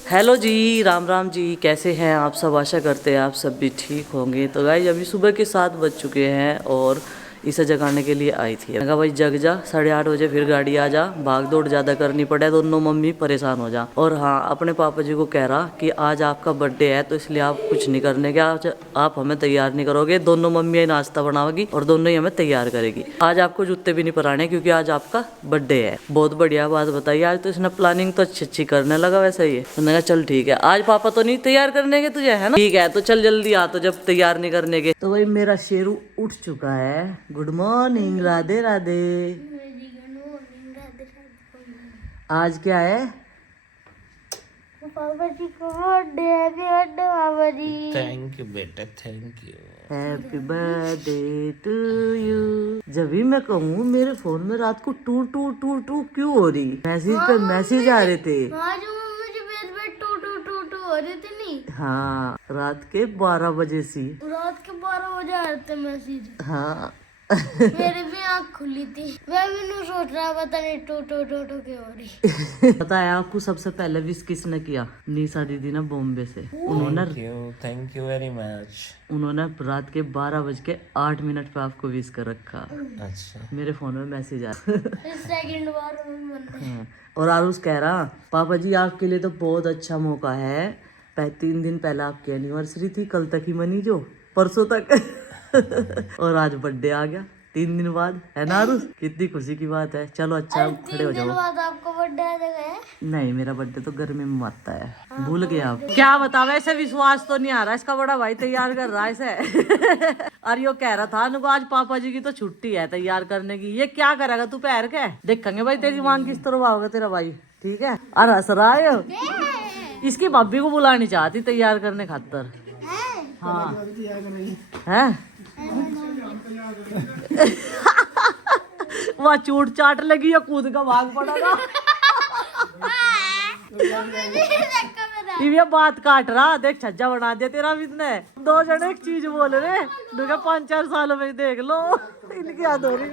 Hello जी, राम राम जी, कैसे हैं आप सब। आशा करते हैं आप सब भी ठीक होंगे। तो गाइस अभी सुबह के 7 बज चुके हैं और इसे जगाने के लिए आई थी। मैं कहा भाई जग जा, 8:30 बजे फिर गाड़ी आ जा, भाग दौड़ ज़्यादा करनी पड़े, दोनों मम्मी परेशान हो जा। और हाँ, अपने पापा जी को कह रहा कि आज आपका बर्थडे है तो इसलिए आप कुछ नहीं करने के, आज आप हमें तैयार नहीं करोगे, दोनों मम्मी नाश्ता बनाओगी और दोनों ही हमें तैयार करेगी। आज आपको जूते भी नहीं पहनाने क्योंकि आज आपका बर्थडे है। बहुत बढ़िया बात बताइए। आज तो इसने प्लानिंग तो अच्छी अच्छी करने लगा वैसे ही। मैंने कहा चल ठीक है, आज पापा तो नहीं तैयार करने के तुझे, है ना। ठीक है तो चल जल्दी आ, तो जब तैयार नहीं करने के। तो भाई मेरा शेरू उठ चुका है। Good morning, Radhe Radhe. आज क्या है? पापा जी को बर्थडे, हैप्पी बर्थडे पापा जी। थैंक यू बेटा, thank you. Happy birthday to you. जब भी मैं कहूँ मेरे फोन में रात को टू टू टू टू क्यों हो रही, मैसेज पे मैसेज आ रहे थे। हाँ जो मुझे बेड पे टू टू टू टू हो रही थी नहीं। हाँ, रात के 12 बजे सी। रात के 12 बजे आ रहे थे मैसेज। हाँ मेरी भी आँख खुली थी, मैं भी नहीं सोच रहा पता नहीं टू टू टू टू क्यों हो रही। पता है आपको सबसे पहले विश किसने किया? निशा दीदी ने बॉम्बे से। उन्होंने थैंक यू वेरी मच। उन्होंने रात के 12:08 पे आपको विश कर रखा। अच्छा, मेरे फोन में मैसेज आया। सेकंड बार में मन हाँ, और आरुष कह रहा पापा जी आपके लिए तो बहुत अच्छा मौका है। 3 दिन पहले आपकी एनिवर्सरी थी, कल तक ही मनी जो परसों तक। और आज बर्थडे आ गया 3 दिन बाद, है ना आरुष? कितनी खुशी की बात है। चलो अच्छा खड़े हो 3 दिन जाओ। बाद आपको बर्थडे आ जाएगा। नहीं, मेरा बर्थडे तो गर्मी में आता है। भूल गए आप? क्या बता, वैसे विश्वास तो नहीं आ रहा। इसका बड़ा भाई तैयार कर रहा है इसे। और यो कह रहा था नुको आज पापा जी की तो छुट्टी है तैयार करने की। ये क्या करेगा तू पैर के? देखेंगे भाई तेरी मांग किस तरह होगा तेरा भाई। ठीक है। और हंस रहा है। इसकी भाभी को बुलानी चाहती तैयार करने खातर। हाँ है। वहाँ चोट चाट लगी या कूद का भाग पड़ेगा। ये बात काट रहा, देख छज्जा बना दिया तेरा भी इसने। 2 जने एक चीज बोल रहे, 5-4 सालों में देख लो इनकी याद हो रही।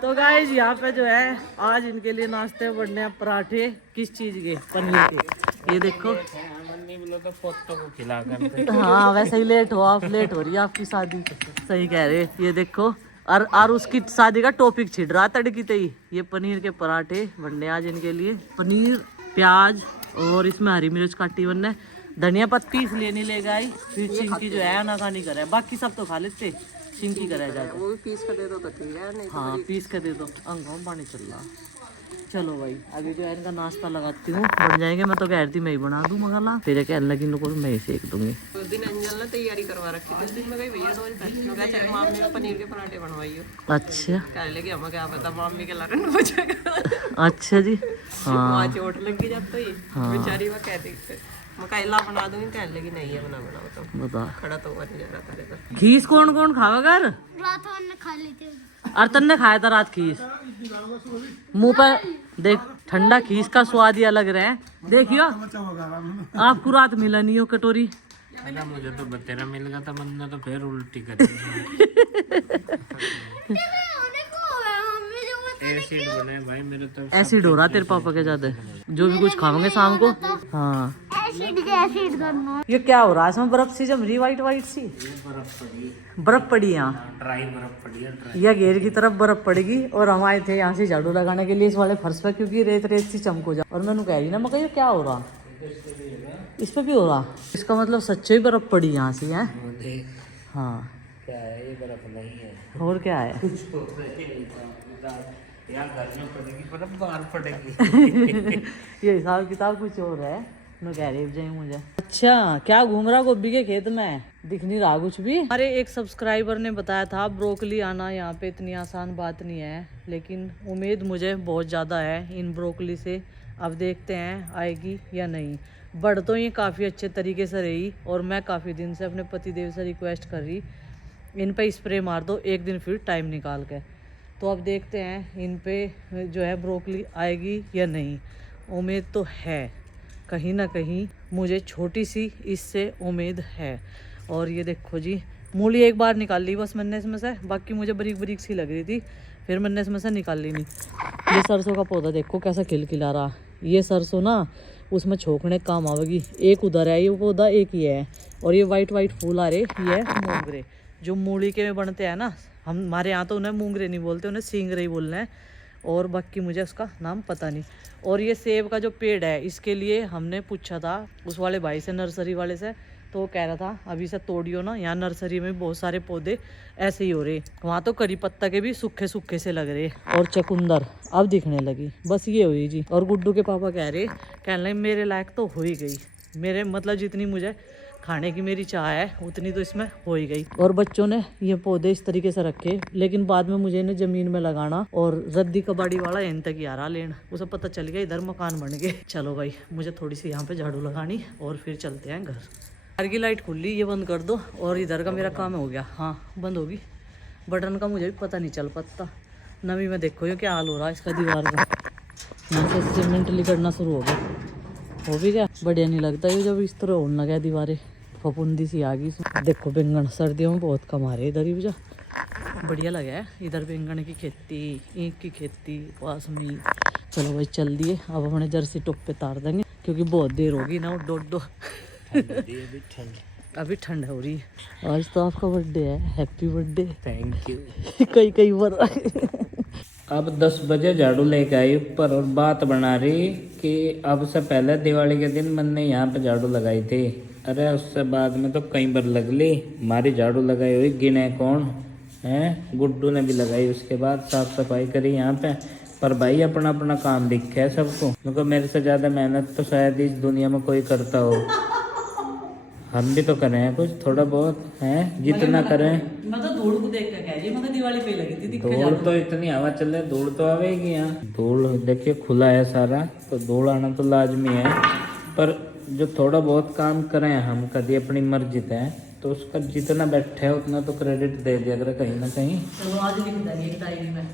तो गाइस यहाँ पे जो है आज इनके लिए नाश्ते बनने हैं पराठे। किस चीज के? पनीर के। ये देखो तो फोटो को खिला कर। हाँ वैसे ही लेट हो आप, लेट हो रही है आपकी शादी। सही कह रहे। ये देखो और उसकी शादी का टॉपिक छिड़ रहा तड़की तई। ये पनीर के पराठे बनने आज इनके लिए। पनीर, प्याज और इसमें हरी मिर्च काटी बनने। धनिया पत्ती इसलिए नहीं ले गई, फिर चिंकी जो है ना खानी करे, बाकी सब तो खा लेते, चिंकी करे जाके। वो पीस कर दे दो तो ठीक है। नहीं हाँ पीस कर दे दो। अंगों पानी चल रहा। चलो भाई अभी जो है इनका नाश्ता लगाती हूँ, बन जाएंगे। मैं तो कह रही थी मैं ही बना दूँ मगला, फिर कहने लगी इनको मैं ही सेक दूंगी। उस दिन अंजल ने तैयारी करवा रखी थी। उस दिन मैं गई भैया रोज मैं चल मामी ने पनीर के पराठे बनवाइयो। अच्छा कह लगी हमें क्या पता मामी के लगन हो जाएगा। अच्छा जी। हाँ वहाँ चोट लगी जब तो ये बेचारी वो कहती थी मैं कहला बना दूंगी, कहने लगी नहीं है बना बनाओ तो बता। खड़ा तो हुआ नहीं जा रहा था लेकर। खीस कौन कौन खावा कर? रात में खा ली थी। और तन्ने खाया था रात खीस? मुंह पर देख, ठंडा खीस का स्वाद ही अलग रहे। देखियो आपको रात मिला नहीं हो कटोरी। मुझे तो बतेरा मिल गया था, मन तो फिर उल्टी कर एसिड बने भाई मेरे तो। एसिड हो रहा तेरे पापा के ज्यादा, जो भी कुछ खाओगे शाम को। हाँ एसिड करना। ये क्या हो रहा है इसमें? बर्फ सी जम रही, वाइट वाइट सी बर्फ पड़ी यहाँ। ड्राई बर्फ पड़ी है, ड्राई। यह घेर की तरफ बर्फ पड़ेगी और हम आए थे यहाँ से झाड़ू लगाने के लिए इस वाले फर्श पे, क्योंकि रेत रेत सी चमक हो जा। और मैंने कह रही ना, मैं कही क्या हो रहा इस पे भी हो रहा। इसका मतलब सच्चे ही बर्फ पड़ी यहाँ से है। हाँ क्या है ये? बर्फ नहीं है और क्या है? यहाँ घर में पड़ेगी बर्फ, बाहर पड़ेगी। ये हिसाब किताब कुछ और है। मैं कह रही जाए मुझे। अच्छा क्या घूम रहा गोभी के खेत में? दिख नहीं रहा कुछ भी। हमारे एक सब्सक्राइबर ने बताया था ब्रोकली आना यहाँ पे इतनी आसान बात नहीं है, लेकिन उम्मीद मुझे बहुत ज़्यादा है इन ब्रोकली से। अब देखते हैं आएगी या नहीं। बढ़ तो ये काफ़ी अच्छे तरीके से रही और मैं काफ़ी दिन से अपने पतिदेव से रिक्वेस्ट कर रही इन पे स्प्रे मार दो एक दिन फिर टाइम निकाल के। तो अब देखते हैं इन पे जो है ब्रोकली आएगी या नहीं। उम्मीद तो है, कहीं ना कहीं मुझे छोटी सी इससे उम्मीद है। और ये देखो जी, मूली एक बार निकाल ली बस मैंने इसमें से, बाकी मुझे बारीक बारीक सी लग रही थी, फिर मैंने इसमें से निकाल ली नहीं। ये सरसों का पौधा देखो कैसा खिलखिला रहा, ये सरसों ना उसमें छोकने काम आवेगी। एक उधर है, ये पौधा एक ही है। और ये वाइट वाइट फूल आ रहे, ये है मोंगरे, जो मूली के में बनते हैं ना। हमारे यहाँ तो उन्हें मूंगरे नहीं बोलते, उन्हें सींगरे ही बोलना है। और बाकी मुझे उसका नाम पता नहीं। और ये सेब का जो पेड़ है, इसके लिए हमने पूछा था उस वाले भाई से, नर्सरी वाले से, तो वो कह रहा था अभी से तोड़ियो ना, यहाँ नर्सरी में बहुत सारे पौधे ऐसे ही हो रहे। वहाँ तो करी पत्ता के भी सूखे सूखे से लग रहे। और चकुंदर अब दिखने लगी, बस ये हुई जी। और गुड्डू के पापा कहने लगे मेरे लायक तो हो ही गई, मेरे मतलब जितनी मुझे खाने की मेरी चाह है उतनी तो इसमें हो ही गई। और बच्चों ने ये पौधे इस तरीके से रखे, लेकिन बाद में मुझे इन्हें जमीन में लगाना, और रद्दी कबाड़ी वाला इन तक ही आ रहा लेन, उसे पता चल गया इधर मकान बन गए। चलो भाई, मुझे थोड़ी सी यहाँ पे झाड़ू लगानी और फिर चलते हैं घर। घर की लाइट खुली, ये बंद कर दो। और इधर का मेरा काम हो गया, हाँ बंद होगी। बटन का मुझे भी पता नहीं चल पाता। नवी में देखो ये क्या हाल हो रहा है इसका दीवार का। यहाँ से सीमेंटली करना शुरू हो गया, हो भी गया। बढ़िया नहीं लगता ये जब इस तरह होने लगा दीवारें, फफूंदी सी आ गई। देखो बैंगन सर्दियों में बहुत कमा रहे इधर ही, बुझा बढ़िया लगा है इधर बैंगन की खेती, ईंख की खेती पास में। चलो भाई चल दिए, अब अपने जर्सी टॉप पे तार देंगे क्योंकि बहुत देर होगी ना। डो अभी ठंड हो रही है। आज तो आपका बर्थडे है, हैप्पी बर्थडे। Thank you. कई बार अब 10 बजे झाड़ू लेके आई ऊपर और बात बना रही कि अब से पहले दिवाली के दिन मैंने यहाँ पे झाड़ू लगाई थी। अरे उससे बाद में तो कई बार लग ली, हमारी झाड़ू लगाई हुई गिने कौन है। गुड्डू ने भी लगाई, उसके बाद साफ सफाई करी यहाँ पे। पर भाई अपना अपना काम दिखे है सबको, क्योंकि मेरे से ज़्यादा मेहनत तो शायद इस दुनिया में कोई करता हो। हम भी तो करें हैं कुछ थोड़ा बहुत है, जितना करें। मैं तो धूल को देख कर कह रही, मैं दिवाली पे लगी थी। धूल तो इतनी हवा चल रही, धूल तो आवेगी यहाँ। धूल देखिए खुला है सारा, तो धूल आना तो लाजमी है। पर जो थोड़ा बहुत काम करें हम कभी अपनी मर्जी है, तो उसका जितना बैठे है उतना तो क्रेडिट दे दिया करें कहीं ना कहीं। चलो आज लिख देंगे एक डायरी में,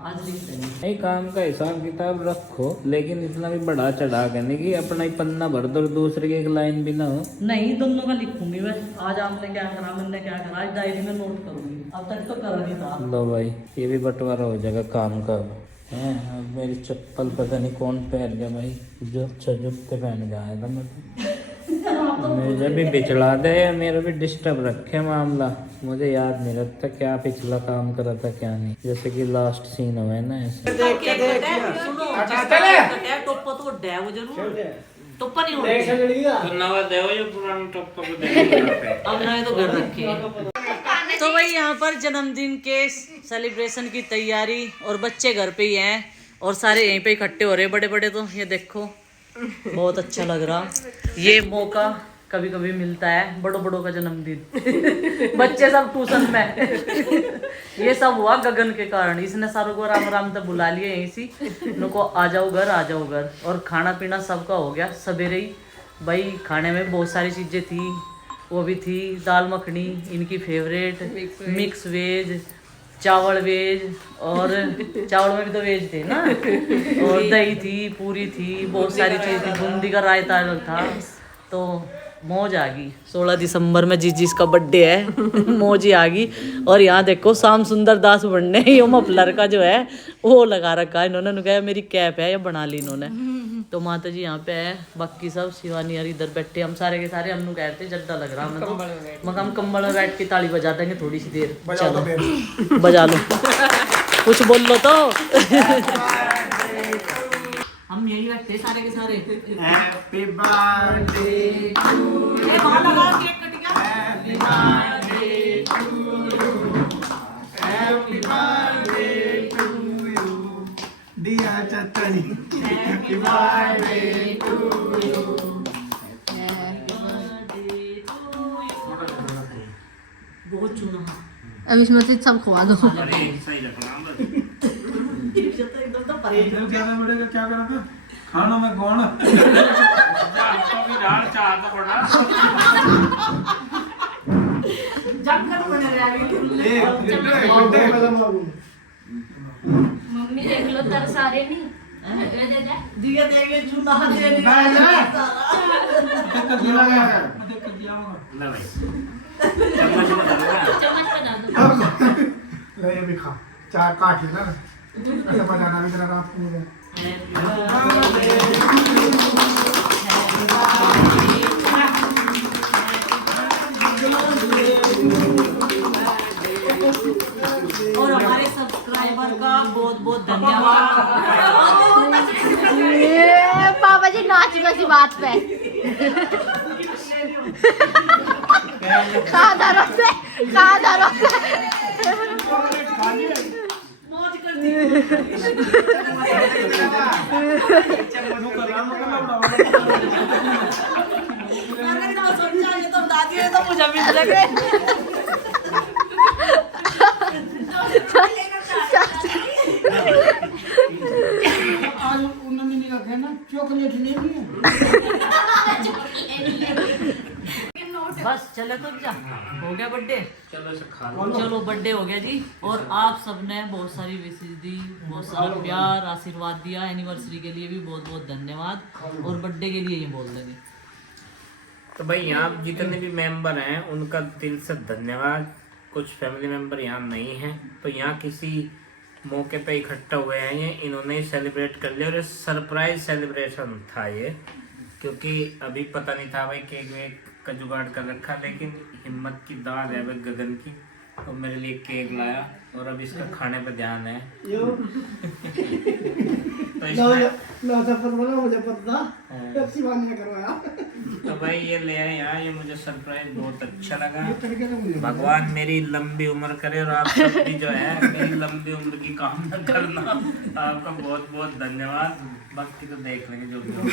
आज लिख देंगे। नहीं, काम का हिसाब किताब रखो, लेकिन इतना भी बढ़ा चढ़ा के नहीं कि अपना ही पन्ना भर दो, दूसरे की एक लाइन भी ना हो। नहीं, दोनों का लिखूंगी मैं। आज आपने क्या करा, मैंने क्या करा, आज डायरी में नोट करूंगी। अब तक तो करा नहीं था। लो भाई, ये भी बंटवारा हो जाएगा काम का। है अब मेरी चप्पल पता नहीं कौन पहन गया भाई, जो झुक के पहन गया था। मुझे भी बिचड़ा दे, मेरा भी डिस्टर्ब रखे मामला। मुझे याद नहीं रहता क्या पिछला काम करा था क्या नहीं, जैसे कि लास्ट सीन हुआ है ना ऐसे। टोप्पा नहीं होता तो नवा देओ ये पुराना टोप्पा को दे। अब नए तो घर रखे। तो भाई यहाँ पर जन्मदिन के सेलिब्रेशन की तैयारी, और बच्चे घर पे ही हैं और सारे यहीं पे इकट्ठे हो रहे बड़े बड़े। तो ये देखो बहुत अच्छा लग रहा, ये मौका कभी कभी मिलता है, बड़ों बड़ों का जन्मदिन। बच्चे सब ट्यूशन में। ये सब हुआ गगन के कारण, इसने सारों को राम राम तक बुला लिया यहीं से, इनको आ जाओ घर, आ जाओ घर। और खाना पीना सबका हो गया सवेरे ही भाई। खाने में बहुत सारी चीजें थी, वो भी थी दाल मखनी इनकी फेवरेट, मिक्स वेज, चावल वेज, और चावल में भी तो वेज थे ना, और दही थी, पूरी थी, बहुत सारी चीज़ थी, बूंदी का रायता था। तो मौज आ गई। 16 दिसंबर में जिस का बर्थडे है, मौज ही आ गई। और यहाँ देखो श्याम सुंदर दास बनने यो मफलर का जो है वो लगा रखा है इन्होंने, कहा मेरी कैप है, ये बना ली इन्होंने। तो माता जी यहाँ पे है, बाकी सब शिवानी यार इधर बैठे, हम सारे के सारे हम कह रहे थे जड्डा लग रहा हमें, तो हम कम्बल में बैठ के ताली बजा देंगे थोड़ी सी देर। चलो बजा लो, कुछ बोल लो तो। हम यही बैठे सारे के सारे। Happy birthday to you, cake cut गया। Happy birthday to you, happy birthday to you, दिया चटनी, happy birthday to you, happy birthday to you. बहुत चुना अब इसमें से सब खुआ दो। एकदम क्या था बड़े का क्या करा था खानों में कौन मम्मी देख लो तरसा रहे नहीं। दिया देंगे चुना दे ले ये भी खा चार काट लेना, ऐसा बनाना भी जरा रात को। और हमारे सब्सक्राइबर का बहुत बहुत धन्यवाद। पापा जी नाच बसी बात पे खादा रोते मुझे भी लगे आज उन्होंने नहीं रखे ना चॉकलेट नहीं है। बस चले तो जा हो गया बर्थडे। चलो से खा चलो बर्थडे हो गया जी। और आप सबने बहुत सारी विशेष दी, बहुत सारा प्यार आशीर्वाद दिया। एनिवर्सरी के लिए भी बहुत बहुत धन्यवाद और बर्थडे के लिए ये बोल देंगे। तो भाई यहाँ जितने भी मेंबर हैं उनका दिल से धन्यवाद। कुछ फैमिली मेंबर यहाँ नहीं हैं तो यहाँ किसी मौके पे इकट्ठा हुए हैं, ये इन्होंने ही सेलिब्रेट कर लिया। और ये सरप्राइज सेलिब्रेशन था ये, क्योंकि अभी पता नहीं था भाई केक वेक का जुगाड़ कर रखा, लेकिन हिम्मत की दाद है भाई गगन की, तो मेरे लिए केक लाया और अब इसका खाने पे ध्यान है। तो इसमें तो भाई ये ले आए यहाँ, ये मुझे सरप्राइज बहुत अच्छा लगा। भगवान मेरी लंबी उम्र करे और आप सब भी जो है मेरी लंबी उम्र की कामना करना। आपका बहुत बहुत धन्यवाद। बाकी तो देख लेंगे जो भी होगा।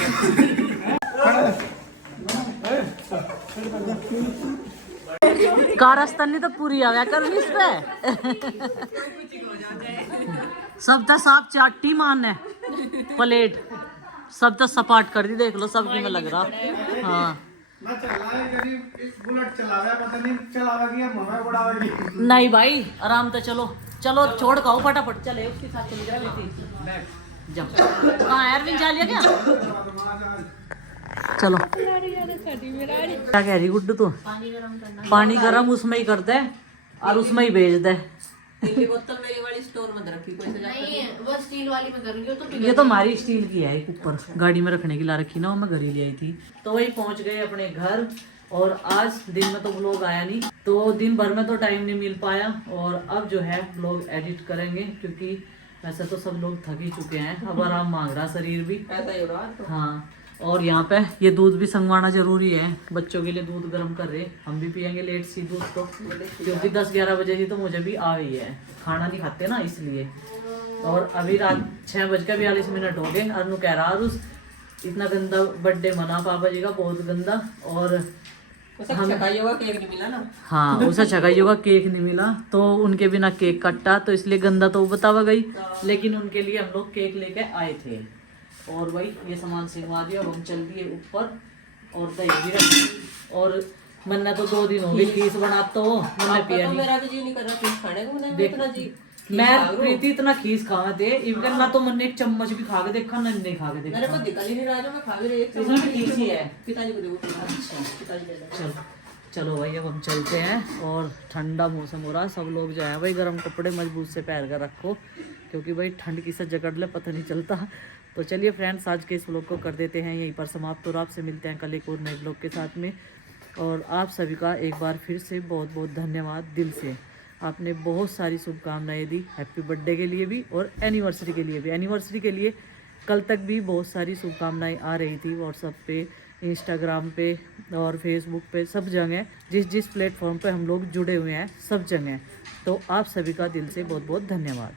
कारस्तानी तो पूरी आ गया कर इस पे सब तो साफ चाटी मान है प्लेट सब तो सपाट कर दी। देख लो सब की में लग रहा। हाँ नहीं भाई आराम से चलो चलो छोड़ खाओ फटाफट। चले उसके साथ चली जा जाओ। हाँ एरविन जा लिया क्या? चलो क्या कह रही गुड्डू तू? पानी गरम उसमें ही कर दे और उसमें ही भेज दे। बोतल मेरी वाली स्टोर में रखी कोई से नहीं वो स्टील वाली में करूंगी तो ये तो हमारी स्टील की है एक ऊपर गाड़ी में रखने की ला रखी ना, वो मैं घर ही ले आई थी। तो वही पहुंच गए अपने घर और आज दिन में तो व्लॉग आया नहीं तो दिन भर में तो टाइम नहीं मिल पाया। और अब जो है व्लॉग एडिट करेंगे क्योंकि वैसे तो सब लोग थक ही चुके हैं, अब आराम मांग रहा शरीर भी। ऐसा ही हो रहा है। हाँ और यहाँ पे ये दूध भी संगवाना जरूरी है, बच्चों के लिए दूध गर्म कर रहे। हम भी पियेंगे लेट सी दूध तो, क्योंकि 10-11 बजे थी तो मुझे भी आ गई है, खाना नहीं खाते ना इसलिए। और अभी रात 6:42 हो गए। अनु कह रहा अरुस इतना गंदा बर्थडे मना पापा जी का, बहुत गंदा। और उसे छकाई होगा केक नहीं मिला ना। हाँ उसे छकाई होगा केक नहीं मिला तो उनके बिना केक कट्टा तो इसलिए गंदा तो वो बतावा गई, लेकिन उनके लिए हम लोग केक लेके आए थे। और वही ये सामान सिंगवा दिया, हम चल दिए ऊपर और दही भी रखी। और मैंने तो 2 दिन हो गए खीस बनाता हो, मैंने पिया नहीं। मेरा भी जी नहीं कर रहा खीस खाने को। मैंने इतना जी मैं प्रीति इतना खीस खावे थे इवन ना तो मैंने एक चम्मच भी खा के देखा ना नहीं खा के मेरे को देखा। दिखा ही नहीं रहा था, मैं खा भी रही थी। इसमें भी खीस ही है। पिताजी को देखो। अच्छा पिताजी को देखो। चलो चलो भाई अब हम चलते हैं। और ठंडा मौसम हो रहा है, सब लोग जो है भाई गर्म कपड़े मजबूत से पहन कर रखो क्योंकि भाई ठंड किसे जकड़ ले पता नहीं चलता। तो चलिए फ्रेंड्स आज के इस व्लॉग को कर देते हैं यहीं पर समाप्त और आपसे मिलते हैं कल एक और नए व्लॉग के साथ में। और आप सभी का एक बार फिर से बहुत बहुत धन्यवाद दिल से। आपने बहुत सारी शुभकामनाएं दी हैप्पी बर्थडे के लिए भी और एनिवर्सरी के लिए भी। एनिवर्सरी के लिए कल तक भी बहुत सारी शुभकामनाएं आ रही थी व्हाट्सएप पे, इंस्टाग्राम पे और फेसबुक पे, सब जगह जिस जिस प्लेटफॉर्म पे हम लोग जुड़े हुए हैं सब जगह। तो आप सभी का दिल से बहुत बहुत धन्यवाद।